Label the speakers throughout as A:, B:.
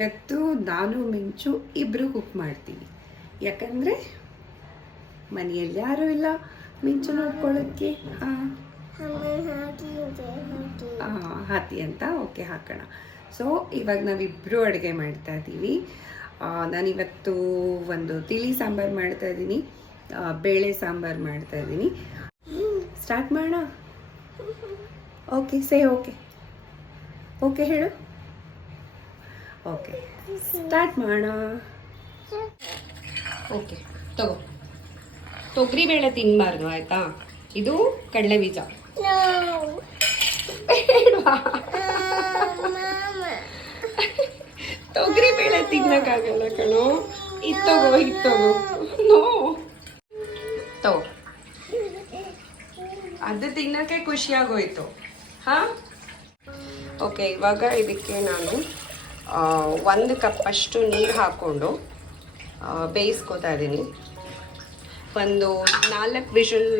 A: ಇವತ್ತು ನಾನು ಮಿಂಚು ಇಬ್ಬರು ಕುಕ್ ಮಾಡ್ತೀವಿ ಯಾಕಂದರೆ ಮನೆಯಲ್ಲಿ ಯಾರೂ ಇಲ್ಲ. ಮಿಂಚು ನೋಡ್ಕೊಳ್ಳೋಕ್ಕೆ ಹಾತಿ ಅಂತ, ಓಕೆ, ಹಾಕೋಣ. ಸೊ ಇವಾಗ ನಾವಿಬ್ಬರು ಅಡುಗೆ ಮಾಡ್ತಾ ಇದ್ದೀವಿ. ನಾನಿವತ್ತು ಒಂದು ತಿಳಿ ಸಾಂಬಾರು ಮಾಡ್ತಾ ಇದ್ದೀನಿ. ಬೇಳೆ ಸಾಂಬಾರು ಮಾಡ್ತಾ ಇದ್ದೀನಿ. ಸ್ಟಾರ್ಟ್ ಮಾಡೋಣ? ಓಕೆ ಸೇ ಓಕೆ ಓಕೆ ಹೇಳು. ಓಕೆ ಸ್ಟಾರ್ಟ್ ಮಾಡೋಣ ಓಕೆ ತಗೋ. ತೊಗರಿ ಬೇಳೆ ತಿನ್ನಬಾರ್ದು ಆಯ್ತಾ? ಇದು ಕಡಲೆ ಬೀಜ. ಬೇಡ್ವಾ? ತೊಗರಿ ಬೇಳೆ ತಿನ್ನಕ್ಕಾಗಲ್ಲ ಕಣೋ. ಇತ್ತೋಗೋ ತಗೋ ಇದು ತಗೋ. ನೋ. ತಗೋ. ಅದು ತಿನ್ನಕ್ಕೆ ಖುಷಿಯಾಗೋಯ್ತು. ಹಾ? ಓಕೆ ಇವಾಗ ಇದಕ್ಕೆ ನಾನು ಒಂದು ಕಪ್ಪಷ್ಟು ನೀರು ಹಾಕ್ಕೊಂಡು ಬೇಯಿಸ್ಕೊತಾ ಇದ್ದೀನಿ. ಒಂದು ನಾಲ್ಕು ವಿಷಲ್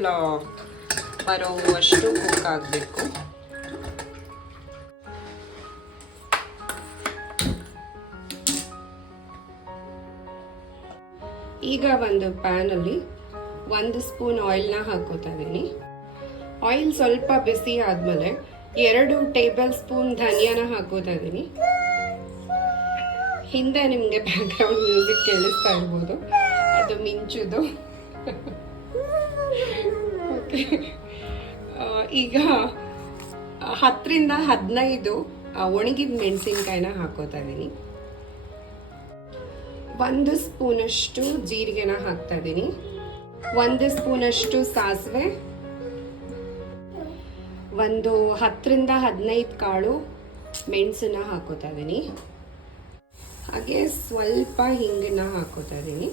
A: ಬರೋವಷ್ಟು ಕುಕ್ ಆಗಬೇಕು. ಈಗ ಒಂದು ಪ್ಯಾನಲ್ಲಿ ಒಂದು ಸ್ಪೂನ್ ಆಯಿಲ್ನ ಹಾಕೋತಾ ಇದ್ದೀನಿ. ಆಯಿಲ್ ಸ್ವಲ್ಪ ಬಿಸಿ ಆದಮೇಲೆ ಎರಡು ಟೇಬಲ್ ಸ್ಪೂನ್ ಧನಿಯಾನ ಹಾಕೋತಾ ಇದ್ದೀನಿ. ಹಿಂದೆ ನಿಮಗೆ ಬ್ಯಾಕ್ಗ್ರೌಂಡ್ ಮ್ಯೂಸಿಕ್ ಕೇಳಿಸ್ತಾ ಇರ್ಬೋದು. ಅದು ಮಿಂಚುದು. ಓಕೆ ಈಗ ಹತ್ತರಿಂದ ಹದಿನೈದು ಒಣಗಿದ ಮೆಣಸಿನ್ಕಾಯಿನ ಹಾಕೋತಾ ಇದ್ದೀನಿ ಒಂದು ಸ್ಪೂನಷ್ಟು ಜೀರಿಗೆನ ಹಾಕ್ತಾ ಇದ್ದೀನಿ ಒಂದು ಸ್ಪೂನಷ್ಟು ಸಾಸಿವೆ. ಒಂದು ಹತ್ತರಿಂದ ಹದಿನೈದು ಕಾಳು ಮೆಣಸನ್ನ ಹಾಕೋತಾ ಇದ್ದೀನಿ ಹಾಗೆ ಸ್ವಲ್ಪ ಹಿಂಗನ್ನ ಹಾಕೋತಾ ಇದ್ದೀನಿ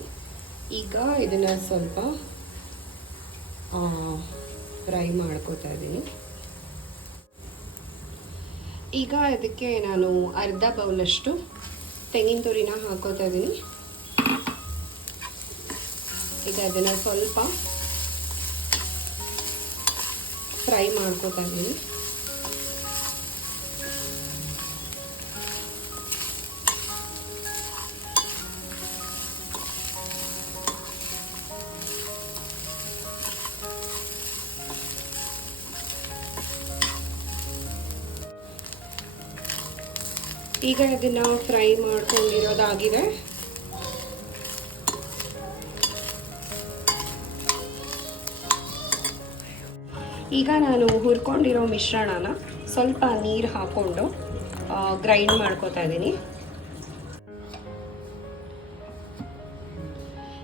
A: ಈಗ ಇದನ್ನು ಸ್ವಲ್ಪ ಫ್ರೈ ಮಾಡ್ಕೋತಾ ಇದ್ದೀನಿ ಈಗ ಅದಕ್ಕೆ ನಾನು ಅರ್ಧ ಬೌಲಷ್ಟು ತೆಂಗಿನ ತುರಿನ ಹಾಕೋತಾ ಇದ್ದೀನಿ ಈಗ ಅದನ್ನು ಸ್ವಲ್ಪ ಫ್ರೈ ಮಾಡ್ಕೋತಾ ಇದ್ದೀನಿ ಈಗ ಇದನ್ನು ಫ್ರೈ ಮಾಡ್ಕೊಂಡಿರೋದಾಗಿದೆ. ಈಗ ನಾನು ಹುರ್ಕೊಂಡಿರೋ ಮಿಶ್ರಣನ ಸ್ವಲ್ಪ ನೀರು ಹಾಕ್ಕೊಂಡು ಗ್ರೈಂಡ್ ಮಾಡ್ಕೋತಾ ಇದ್ದೀನಿ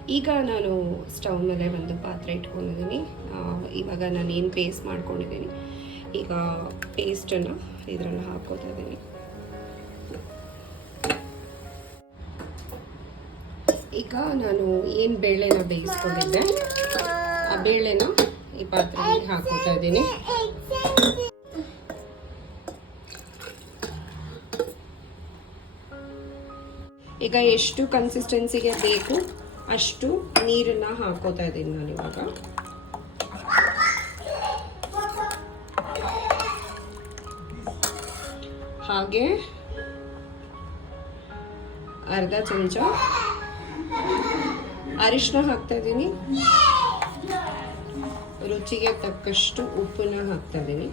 A: ಈಗ ನಾನು ಸ್ಟವ್ ಮೇಲೆ ಒಂದು ಪಾತ್ರೆ ಇಟ್ಕೊಂಡಿದ್ದೀನಿ ಇವಾಗ ನಾನು ಏನು ಪೇಸ್ಟ್ ಮಾಡ್ಕೊಂಡಿದ್ದೀನಿ ಈಗ ಪೇಸ್ಟನ್ನು ಇದರಲ್ಲಿ ಹಾಕೋತಾ ಇದ್ದೀನಿ ಈಗ ನಾನು ಏನು ಬೇಳೆನ ಬೇಯಿಸ್ಕೊಂಡಿದ್ದೆ? ಆ ಬೇಳೆನ ಈ ಪಾತ್ರೆಯಲ್ಲಿ ಹಾಕೋತಾ ಇದ್ದೀನಿ. ಈಗ ಎಷ್ಟು ಕನ್ಸಿಸ್ಟೆನ್ಸಿಗೆ ಬೇಕು ಅಷ್ಟು ನೀರನ್ನ ಹಾಕೋತಾ ಇದ್ದೀನಿ ನಾನು ಇವಾಗ. ಹಾಗೆ ಅರ್ಧ ಚಮಚ ಅರಿಶಿನ ಹಾಕ್ತಾ ಇದ್ದೀನಿ ರುಚಿಗೆ ತಕ್ಕಷ್ಟು ಉಪ್ಪನ್ನ ಹಾಕ್ತಾ ಇದ್ದೀನಿ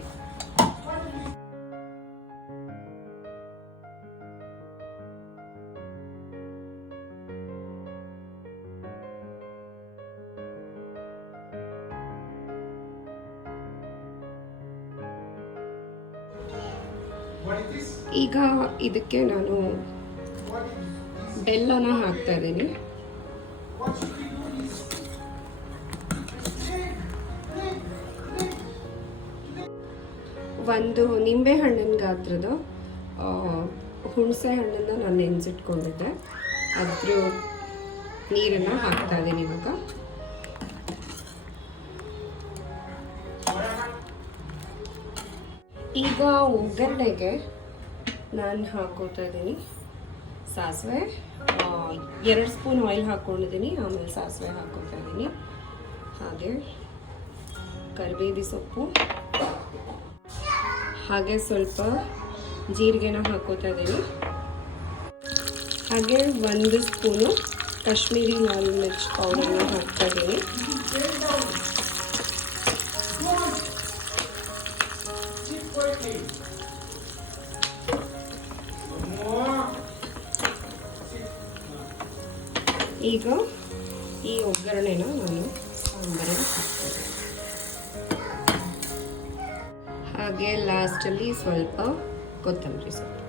A: ಈಗ ಇದಕ್ಕೆ ನಾನು ಬೆಲ್ಲನ ಹಾಕ್ತಾ ಇದ್ದೀನಿ ಒಂದು ನಿಂಬೆ ಹಣ್ಣಿನ ಗಾತ್ರದ ಆ, ಹುಣಸೆ ಹಣ್ಣನ್ನು ನಾನು ನೆನೆಸಿಟ್ಕೊಂಡಿದ್ದೆ. ಅದ್ರ ನೀರನ್ನು ಹಾಕ್ತಾ ಇದ್ದೀನಿ ಇವಾಗ. ಈಗ ಒಗ್ಗರಣೆಗೆ ನಾನು ಹಾಕೋತಾ ಇದ್ದೀನಿ ಸಾಸಿವೆ ಎರಡು ಸ್ಪೂನ್ ಆಯಿಲ್ ಹಾಕ್ಕೊಂಡಿದ್ದೀನಿ ಆಮೇಲೆ ಸಾಸಿವೆ ಹಾಕೋತಾ ಇದ್ದೀನಿ ಹಾಗೆ ಕರಿಬೇವಿ ಸೊಪ್ಪು. ಹಾಗೆ ಸ್ವಲ್ಪ ಜೀರಿಗೆನ ಹಾಕೋತಾ ಇದ್ದೀನಿ ಹಾಗೆ ಒಂದು ಸ್ಪೂನು ಕಾಶ್ಮೀರಿ ಲಾಲ್ ಮಿರ್ಚ್ ಪೌಡರ್ನ ಹಾಕ್ತಾ ಇದ್ದೀನಿ ಈಗ ಈ ಒಗ್ಗರಣೆನ ನಾನು ಸಾಂಬಾರಿಗೆ ಹಾಕ್ತೀನಿ ಹಾಗೆ ಲಾಸ್ಟಲ್ಲಿ ಸ್ವಲ್ಪ ಕೊತ್ತಂಬರಿ ಸೊಪ್ಪು.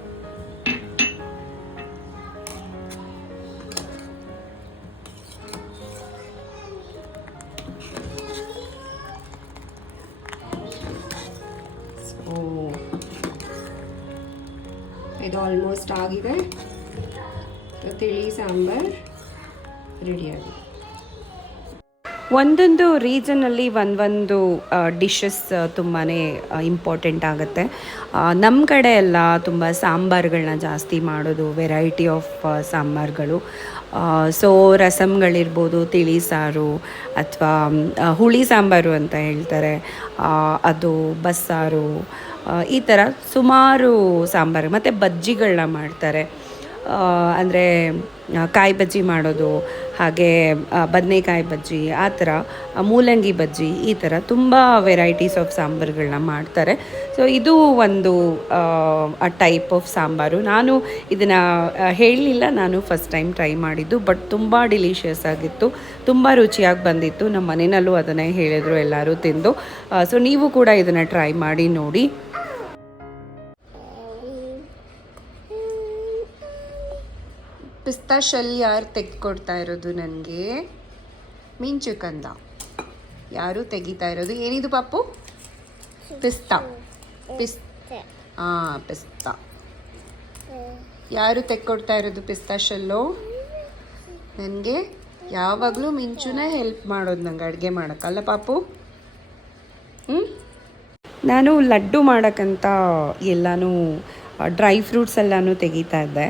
A: ಸೊ ಇದು ಆಲ್ಮೋಸ್ಟ್ ಆಗಿದೆ. ತಿಳಿ ಸಾಂಬಾರ್ ರೆಡಿಯಾಗಿದೆ ಒಂದೊಂದು ರೀಜನಲ್ಲಿ ಒಂದೊಂದು ಡಿಶಸ್ ತುಂಬಾ ಇಂಪಾರ್ಟೆಂಟ್ ಆಗುತ್ತೆ. ನಮ್ಮ ಕಡೆ ಎಲ್ಲ ತುಂಬ ಸಾಂಬಾರುಗಳನ್ನ ಜಾಸ್ತಿ ಮಾಡೋದು ವೆರೈಟಿ ಆಫ್ ಸಾಂಬಾರುಗಳು. ಸೊ ರಸಮ್ಗಳಿರ್ಬೋದು ತಿಳಿ ಸಾರು ಅಥವಾ ಹುಳಿ ಸಾಂಬಾರು ಅಂತ ಹೇಳ್ತಾರೆ. ಅದು ಬಸ್ಸಾರು ಈ ಥರ ಸುಮಾರು ಸಾಂಬಾರು, ಮತ್ತು ಬಜ್ಜಿಗಳನ್ನ ಮಾಡ್ತಾರೆ. ಅಂದರೆ ಕಾಯಿ ಬಜ್ಜಿ ಮಾಡೋದು, ಹಾಗೆ ಬದನೆಕಾಯಿ ಬಜ್ಜಿ, ಆ ಥರ ಮೂಲಂಗಿ ಬಜ್ಜಿ, ಈ ಥರ ತುಂಬ ವೆರೈಟೀಸ್ ಆಫ್ ಸಾಂಬಾರುಗಳನ್ನ ಮಾಡ್ತಾರೆ. ಸೊ ಇದು ಒಂದು ಟೈಪ್ ಆಫ್ ಸಾಂಬಾರು. ನಾನು ಇದನ್ನು ಹೇಳಲಿಲ್ಲ ನಾನು ಫಸ್ಟ್ ಟೈಮ್ ಟ್ರೈ ಮಾಡಿದ್ದು ಬಟ್ ತುಂಬ ಡಿಲಿಷಿಯಸ್ ಆಗಿತ್ತು. ತುಂಬ ರುಚಿಯಾಗಿ ಬಂದಿತ್ತು. ನಮ್ಮ ಮನೆಯಲ್ಲೂ ಅದನ್ನೇ ಹೇಳಿದರು ಎಲ್ಲರೂ ತಿಂದು. ಸೊ ನೀವು ಕೂಡ ಇದನ್ನು ಟ್ರೈ ಮಾಡಿ ನೋಡಿ. ಪಿಸ್ತಾ ಶೆಲ್ ಯಾರು ತೆಗೆದುಕೊಡ್ತಾ ಇರೋದು ನನಗೆ? ಮಿಂಚು ಕಂದ. ಯಾರು ತೆಗಿತಾ ಇರೋದು? ಏನಿದು ಪಾಪು? ಪಿಸ್ತಾ. ಪಿಸ್ ಹಾಂ ಪಿಸ್ತಾ. ಯಾರು ತೆಕ್ಕೊಡ್ತಾ ಇರೋದು ಪಿಸ್ತಾ ಶೆಲ್ಲು? ನನಗೆ ಯಾವಾಗಲೂ ಮಿಂಚುನೇ ಹೆಲ್ಪ್ ಮಾಡೋದು ನಂಗೆ ಅಡುಗೆ ಮಾಡೋಕ್ಕಲ್ಲ ಪಾಪು? ಹ್ಞೂ ನಾನು ಲಡ್ಡು ಮಾಡೋಕ್ಕಂತ ಎಲ್ಲನೂ ಡ್ರೈ ಫ್ರೂಟ್ಸ್ ಎಲ್ಲನೂ ತೆಗಿತಾ ಇದ್ದೆ.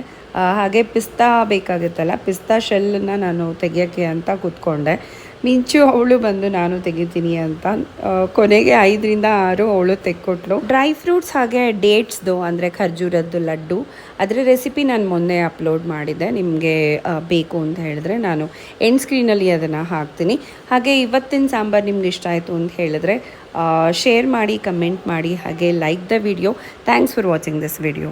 A: ಹಾಗೆ ಪಿಸ್ತಾ ಬೇಕಾಗುತ್ತಲ್ಲ, ಪಿಸ್ತಾ ಶೆಲ್ಲನ್ನು ನಾನು ತೆಗಿಯೋಕ್ಕೆ ಅಂತ ಕೂತ್ಕೊಂಡೆ. ಮಿಂಚು ಅವಳು ಬಂದು ನಾನು ತೆಗಿತೀನಿ ಅಂತ ಕೊನೆಗೆ ಐದರಿಂದ ಆರು ಅವಳು ತೆಕ್ಕೊಟ್ಲು ಡ್ರೈ ಫ್ರೂಟ್ಸ್ ಹಾಗೆ ಡೇಟ್ಸ್ದು, ಅಂದರೆ ಖರ್ಜೂರದ್ದು ಲಡ್ಡು, ಅದರ ರೆಸಿಪಿ ನಾನು ಮೊನ್ನೆ ಅಪ್ಲೋಡ್ ಮಾಡಿದ್ದೆ ನಿಮಗೆ ಬೇಕು ಅಂತ ಹೇಳಿದ್ರೆ ನಾನು ಎಂಡ್ ಸ್ಕ್ರೀನಲ್ಲಿ ಅದನ್ನು ಹಾಕ್ತೀನಿ. ಹಾಗೆ ಇವತ್ತಿನ ಸಾಂಬಾರು ನಿಮ್ಗೆ ಇಷ್ಟ ಆಯಿತು ಅಂತ ಹೇಳಿದ್ರೆ ಶೇರ್ ಮಾಡಿ ಕಮೆಂಟ್ ಮಾಡಿ, ಹಾಗೆ like the video thanks for watching this video